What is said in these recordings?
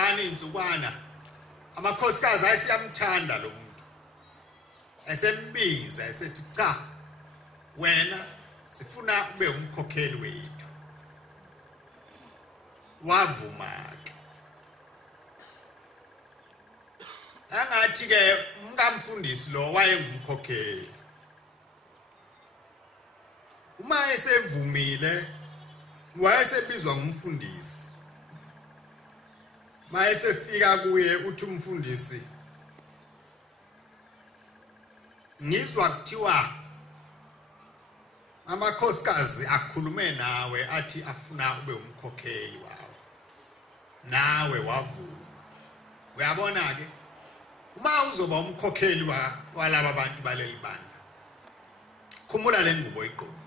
insukwana amakhosikazi ayesiyamthanda lo muntu esembiza esethi cha wena sifuna ube umkhokheli wethu wavuma ke angathi ke umkamfundisi lo wayengumkhokheli uma esevumile wayesebizwa ngumfundisi mayesefika kuye uthi umfundisi ngizwa kuthiwa amakhosikazi akhulume nawe athi afuna ube umkhokheli wawo nawe wavuma uyabona ke uma uzoba umkhokheli walaba bantu baleli bandla khumula le ngubo iqobo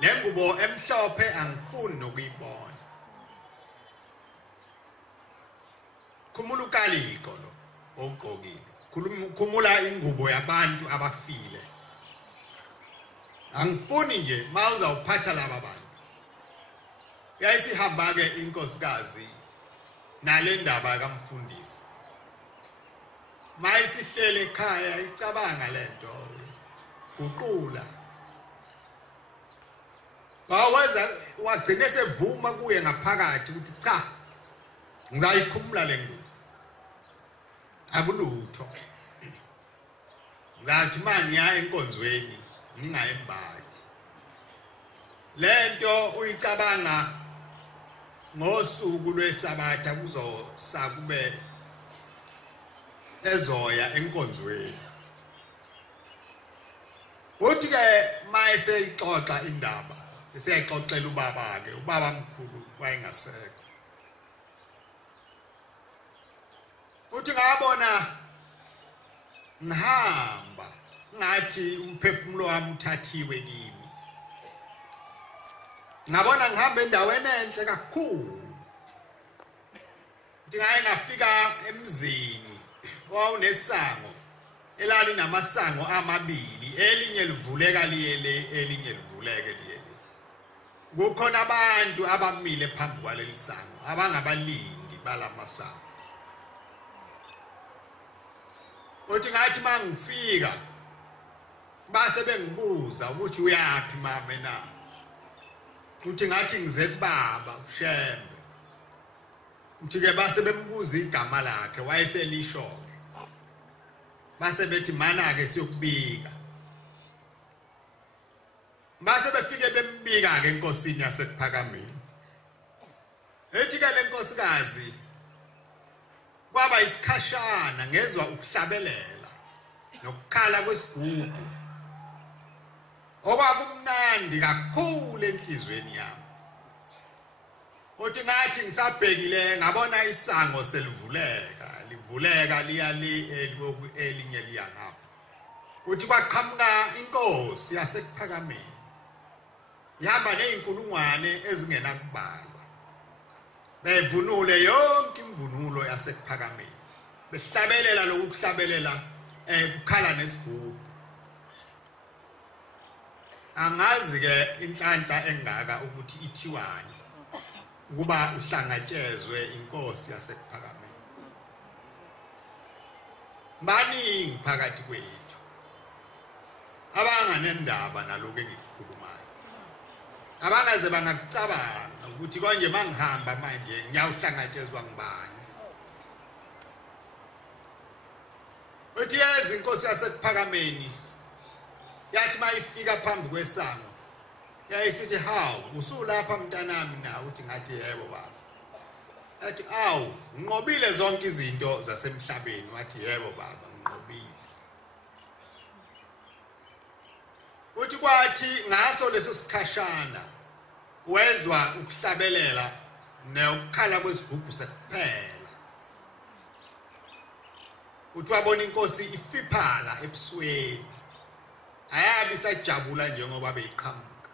le ngubo emhlophe angifuni nokuyibona khumula ukaliko lo ogqokile khumula ingubo yabantu abafile angifuni nje mawuza uphatha laba bantu yayisihamba ke inkosikazi nale ndaba kamfundisi mayisihlele ekhaya icabanga lento uqula baweza wagcine sevuma kuye ngaphakathi ukuthi cha ngizayikhumula le ngubo akulutho ngathi manje ya enkonzweni ngingayembathi lento uyicabanga ngosuku lwesabatha kuzosakube ezoya enkonzweni uthi ke mayese ixoxa indaba eseyixoxela ubaba ke ubaba mkhulu wayengasekho uthi ngabona ngihamba ngathi umphefumulo wami uthathiwe kimi ngabona ngihamba endaweni enhle kakhulu ngaye ngafika emzini wawunesango elali namasango amabili elinye livuleka liyele elinye livuleke liyele kukhona abantu abamile phambi kwaleli sango abangabalindi balamasango uthi ngathi mangifika base bengibuza ukuthi uyapi mama na uthi ngathi ngize kubaba ushembe uthi ke base bembuza igama lakhe wayeselisho base bethi mana ke siyokubika base befike bembika ke enkosini yasekuphakameni ethi ke lenkosikazi kwaba isikhashana ngezwe ukuhlabelela nokukhala kwesigubhu okwakumnandi kakhulu enhlizweni yami uthi ngathi ngisabhekile ngabona isango selivuleka liyali elinye liya ngapha uthi kwaqhamuka inkosi yasekuphakameni yahamba nezinkulungwane ezingenakubalwa bevunule yonke imvunulo yasekuphakameni behlabelela lokuhlabelela ukukhala nesigubhu angazi ke inhlanhla engaka ukuthi ithiwani ukuba uhlangatshezwe inkosi yasekuphakameni baningi phakathi kwethu abanganendaba naloko engikukhulumayo abangaze bangakucabanga ukuthi konje mangihamba manje ngiyawuhlangatshezwa ngibani uthi yazi inkosi yasekuphakameni yathi mayifika phambi kwesango yayisithi hawu usulapha mntanami na uthi ngathi yebo baba athi awu nginqobile zonke izinto zasemhlabeni wathi yebo baba nginqobile uthi kwathi ngaso leso sikhashana wezwa ukuhlabelela nokukhala kwesigubhu sekuphela uthi wabona inkosi ifiphala ebusweni ayabi sajabula njengoba beyiqhamuka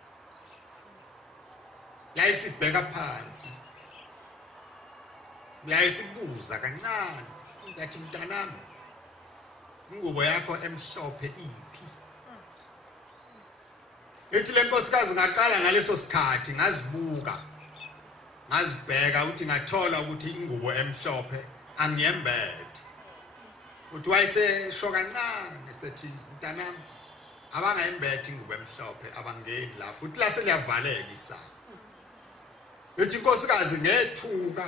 yayisibheka phansi yayisibuza kancane ngathi mntanami ingubo yakho emhlophe iphi ethi le nkosikazi ngaqala ngaleso sikhathi ngazibuka ngazibheka uthi ngathola ukuthi ingubo emhlophe angiyembethe uthi wayesesho kancane sethi mntanami abangayembethe ingubo emhlophe abangeni lapho uthi la seliyavaleka isango uthi inkosikazi ngethuka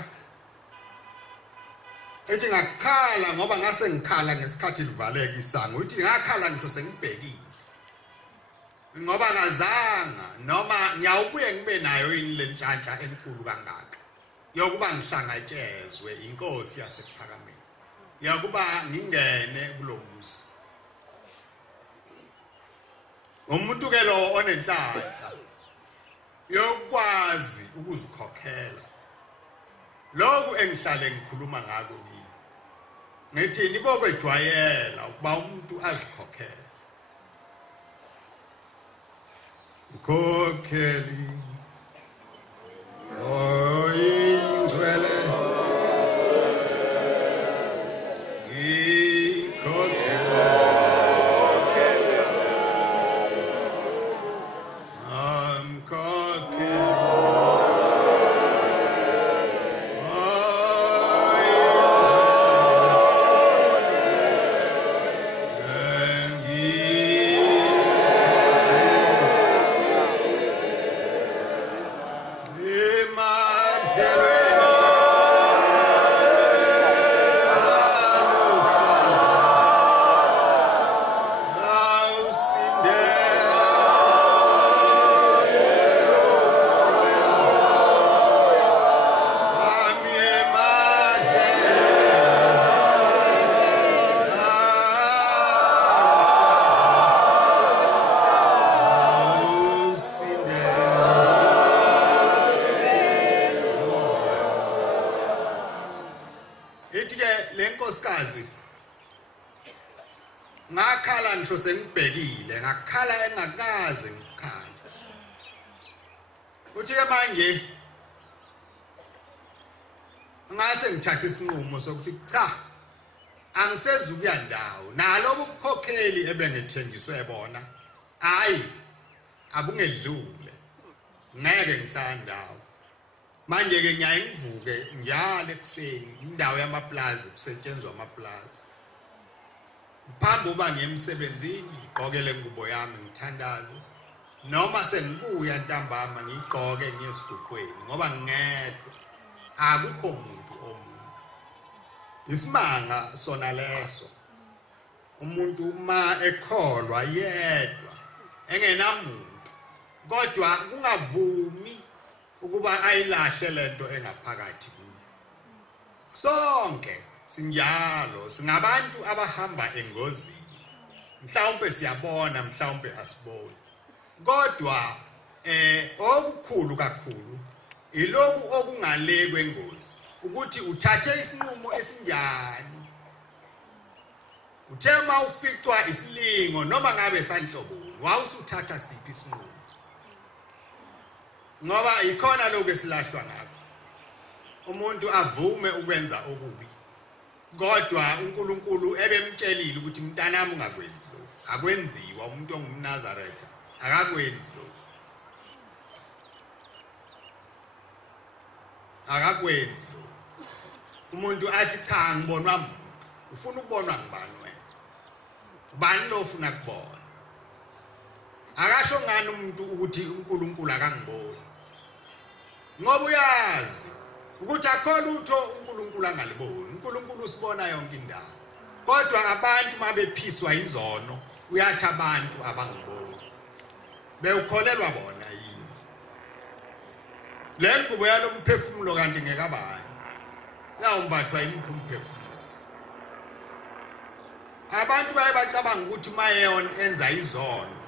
ethi ngakhala ngoba ngase ngikhala ngesikhathi livaleka isango uthi ngakhala ngisho sengibhekile ngoba ngazanga noma ngiyawubuye ngibe nayo yini lenhlanhla enkulu kangaka yokuba ngihlangatshezwe inkosi yasephakameni yakuba ngingene kulomzi umuntu ke lo onenhlanhla yokwazi ukuzikhokhela lokhu engihlale ngikhuluma ngako yini ngithi nibokwejwayela ukuba umuntu azikhokhele Kokeli Oyingcwele Ikokela ngakhala ngisho sengibhekile ngakhala engakaze ngikhala uthi ke manje ngase ngithatha isinqumo sokuthi cha angisezukuya ndawo nalobo ukukhokheli ebengithenjiswe bona hayi abungedlule ngeke ngisandawo manje ke ngiyaye ngivuke njalo ekuseni indawo yamaplaza kusetshenzwa amaplaza phambi uba ngiyemsebenzini ngigqokele ingubo yami ngithandaze noma sengibuya ntambama ngigqoke ngiyesigqweni ngoba ngedwa akukho umuntu omunye isimanga sona leso umuntu uma ekholwa yedwa engenamuntu kodwa kungavumi ukuba ayilahle lento engaphakathi kuye sonke sinjalo singabantu abahamba engozini mhlawumbe siyabona mhlawumbe asiboni kodwa okukhulu kakhulu iloku okungale kwengozi ukuthi uthathe isinqumo esinjani uthe mawuficwa isilingo noma ngabe sanhloboni wawusuthatha siphi isinqumo ngoba ikhona lokho esilahlwa ngakho umuntu avume ukwenza okubi kodwa uNkulunkulu ebemtshelile ukuthi mntanami ungakwenzi lokho akwenziwa umuntu ongumNazaretha akakwenzi lokho akakwenzi lokho umuntu athi cha ngibonwa umuntu ufuna ukubonwa ngibani wena ubani lo ufuna kubona akasho ngani umuntu ukuthi uNkulunkulu akangiboni ngoba uyazi ukuthi akho lutho uNkulunkulu angaliboni uNkulunkulu usibona yonke indawo kodwa abantu mabephiswa izono uyathi abantu abangiboni bewukholelwa bona yini lengubo yalomphefumulo kanti ngekabani yawumbathwa imphefumulo abantu baye bacabanga ukuthi mayeon enza izono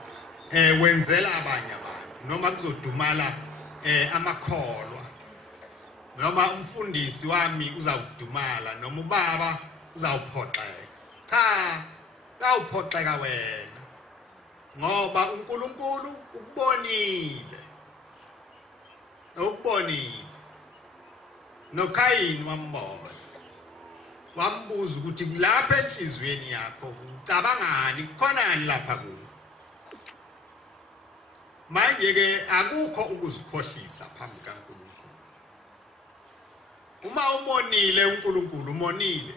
wenzela abanye abantu noma kuzodumala amakholwa noma umfundisi wami uzawudumala noma ubaba uzawuphoxeka cha awuphoxeka wena ngoba uNkulunkulu ukubonile noKayini wambuza ukuthi kulapha enhlizweni yakho ucabangani kukhonani lapha kuwe manje ke akukho ukuzikhohlisa phambi kaNkulunkulu uma umonile uNkulunkulu umonile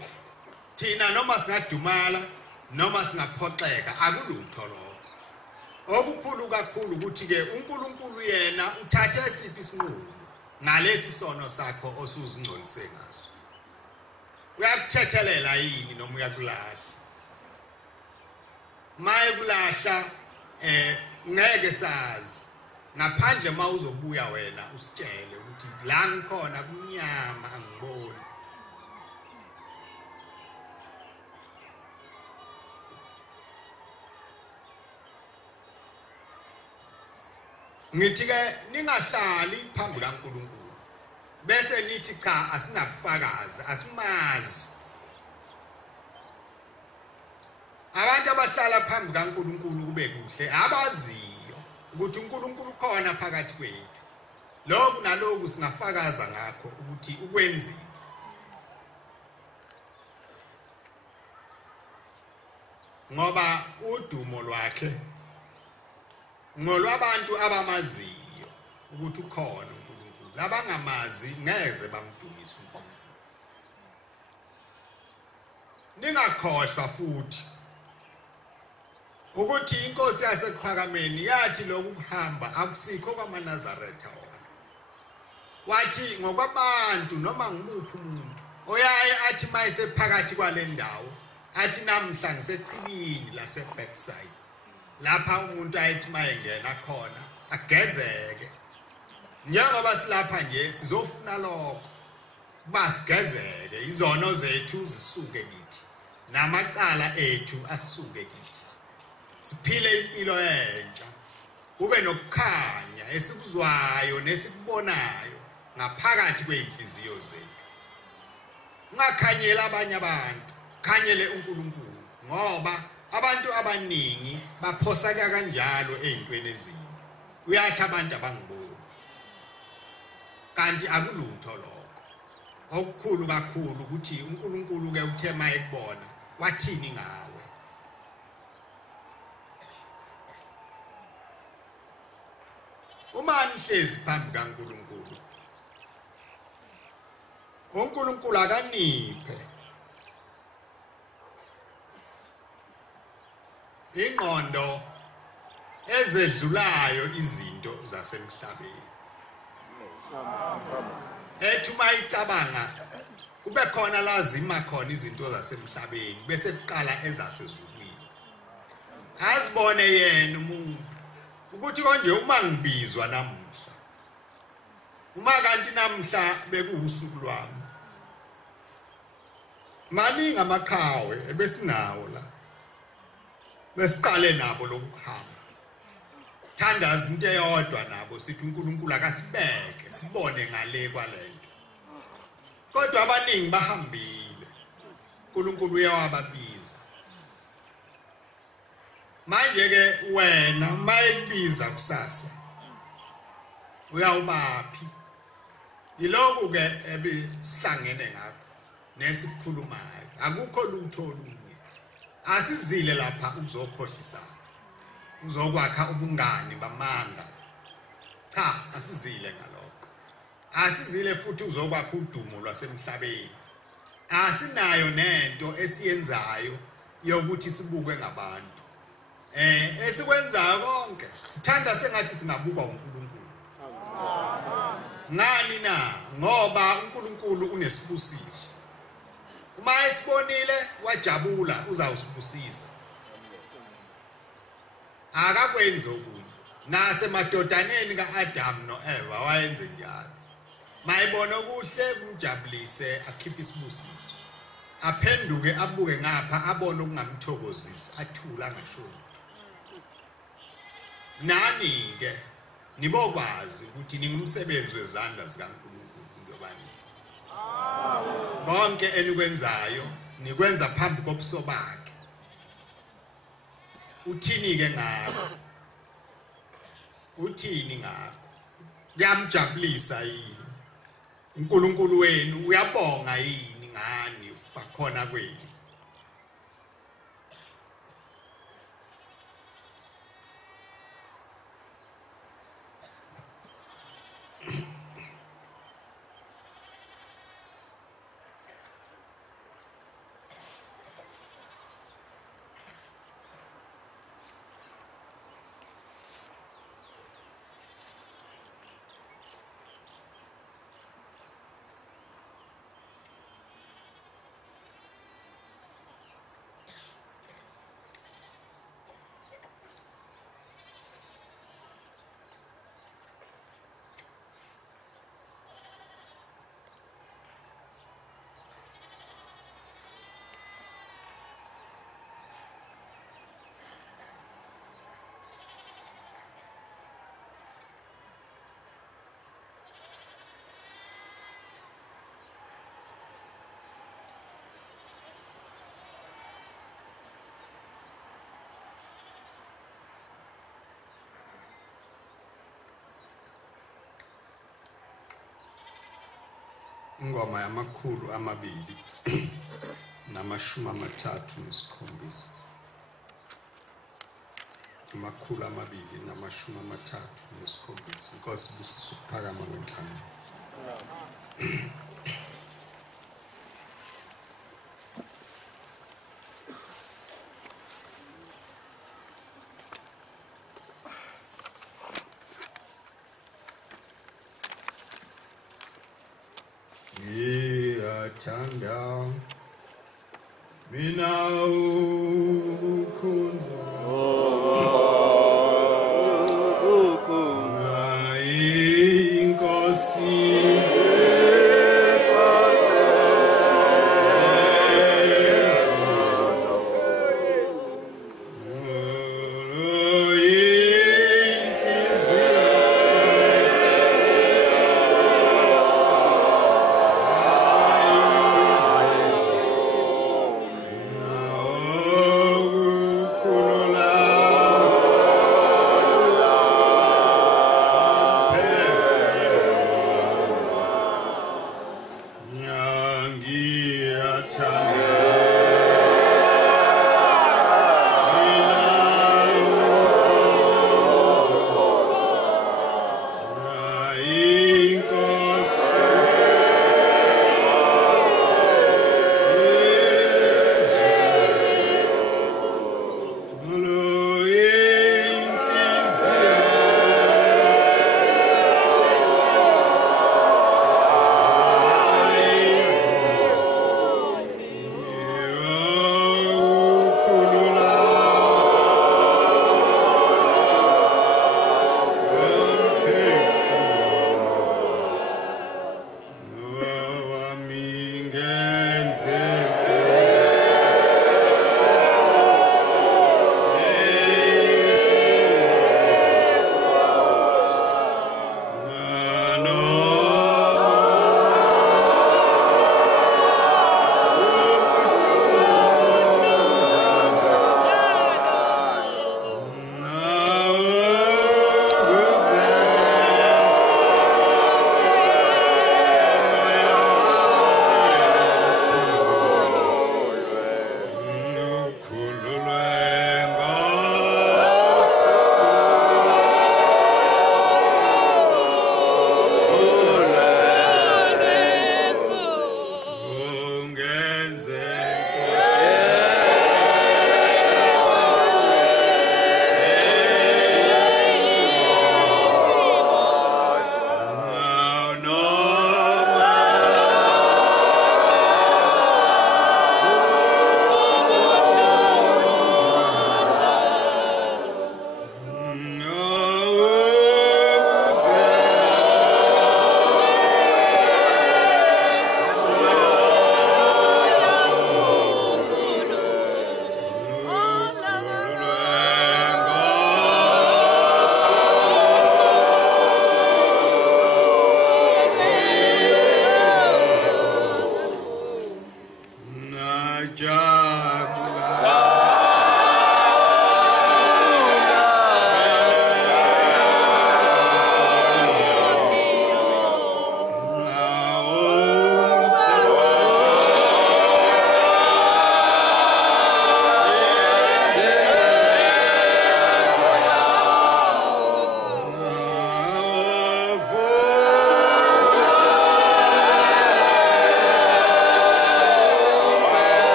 thina noma singadumala noma singaphoxeka akulutho lokho okukhulu kakhulu ukuthi ke uNkulunkulu yena uthathe isiphi isinqumo ngalesi sono sakho osuzingcolise ngaso uyakuthethelela yini noma uyakulahla maye kulahla ngeke sazi ngaphandle mawuzobuya wena usitshele ukuthi la ngikhona kumnyama angiboni ngithi ke ningahlali phambi kaNkulunkulu bese nithi cha asinabufakazi asimazi abantu abahlala phambi kaNkulunkulu kube kuhle abaziyo ukuthi uNkulunkulu khona phakathi kwethu lokhu nalokhu singafakaza ngakho ukuthi ukwenzile ngoba udumo lwakhe ngolwabantu abamaziyo ukuthi ukhona uNkulunkulu labangamazi ngeze bamdumisa uNkulunkulu ningakhohlwa futhi ukuthi inkosi yasekuphakameni yathi lokuhamba akusikho kwaManazaretha wona wathi ngokwabantu noma ngumuphi umuntu oyaye athi mayisephakathi kwalendawo athi namhla ngisechibini laseBackside lapha umuntu ayithi mayengena khona agezeke njengoba silapha nje sizofuna lokho basigezeke izono zethu zisuke kithi namacala ethu asuke kithi siphile impilo entsha kube nokukhanya esikuzwayo nesikubonayo ngaphakathi kweinhliziyo zethu ungakhanyela abanye abantu khanyele uNkulunkulu ngoba abantu abaningi baphosaka kanjalo ezintweni ezimbi uyathi abantu abangiboni kanti akulutho lokho okukhulu kakhulu ukuthi uNkulunkulu ke uthe mayekubona wathini ngawe uma nihlezi phambi kaNkulunkulu uNkulunkulu akaniphe ingqondo ezedlulayo izinto zasemhlabeni ethi mayicabanga kube khona lazima khona izinto zasemhlabeni bese kuqala ezasezulwini azibone yena umuntu ukuthi konje uma ngibizwa namuhla uma kanti namhla bekuusuku lwami maningi amaqhawe ebesinawo la besiqale nabo lokuhamba sithandaza into eyodwa nabo sithi uNkulunkulu akasibeke sibone ngale kwalento kodwa abaningi bahambile uNkulunkulu uyawababiza manje ke wena mayekubiza kusasa uyawubaphi yiloko ke ebisihlangene ngakho nesikhulumayo akukho lutho olunye asizile lapha ukuzokhohlisa uzokwakha ubungani bamanga cha asizile ngalokho asizile futhi uzokwakha udumo lwasemhlabeni asinayo nento esiyenzayo yokuthi sibukwe ngabantu esikwenzayo konke sithanda sengathi singabukwa uNkulunkulu ngani na ngoba uNkulunkulu unesibusiso uma esibonile wajabula uzawusibusisa akakwenza okunye nasemadodaneni kaAdam noEva wayenze njalo mayibona okuhle kumjabulise akhiphe isibusiso aphenduke abuke ngapha abone okungamthokozisi athula ngashoni nani ke nibokwazi ukuthi ningumsebenzi wezandla zikaNkulunkulu ngobani konke enikwenzayo nikwenza phambi kobuso bakhe uthini ke ngakho uthini ngakho kuyamjabulisa yini uNkulunkulu wenu uyabonga yini ngani bakhona kwenu ingoma yamakhulu amabili namashumi amathathu nesikhombisa. Amakhulu amabili namashumi amathathu nesikhombisa. Inkosi ibusise ukuphakama kwenhlangano. Ngiyathanda mina ukhonza inkosi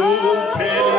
uphele